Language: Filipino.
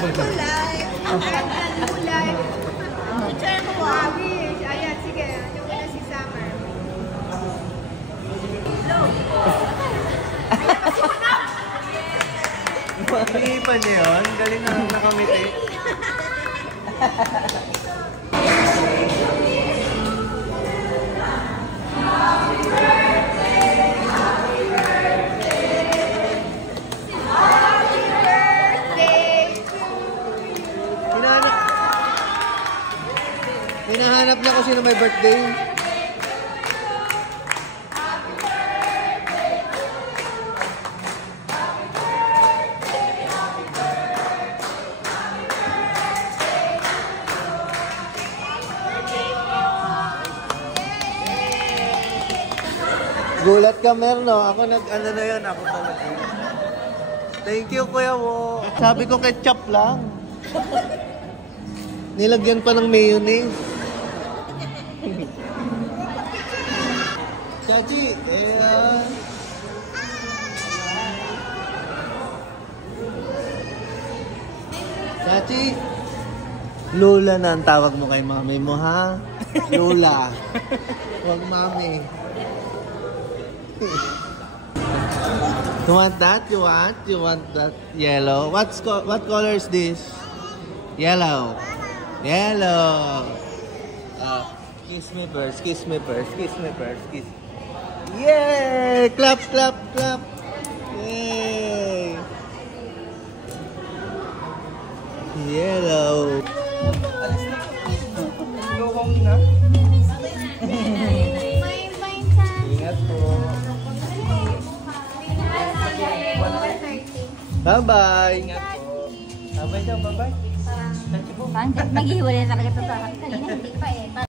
Kulay. Kulay. Picture mo ah. Ayan, sige. Yung muna si Summer. Hello. Iipan niya yun. Galing na nakamiti. Hinahanap niya kung sino may birthday. Gulat ka, Merno. Ako nag-ano na yun. Ako talaga. Thank you, Kuya Wo. Sabi ko ketchup lang. Nilagyan pa ng mayonnaise. Chachi, ayan. Chachi, Lola na ang tawag mo kay mami mo, ha? Lola. Huwag mami. You want that? You want that yellow? What color is this? Yellow. Yellow. Kiss me first. Kiss me first. Kiss me first. Kiss. Yay! Clap, clap, clap. Yay! Yellow. Lukong na. Ingat po. Bye-bye. Ingat po. Bye-bye daw, bye-bye. Mag-iwalay talaga ito sa kanina, hindi pa eh.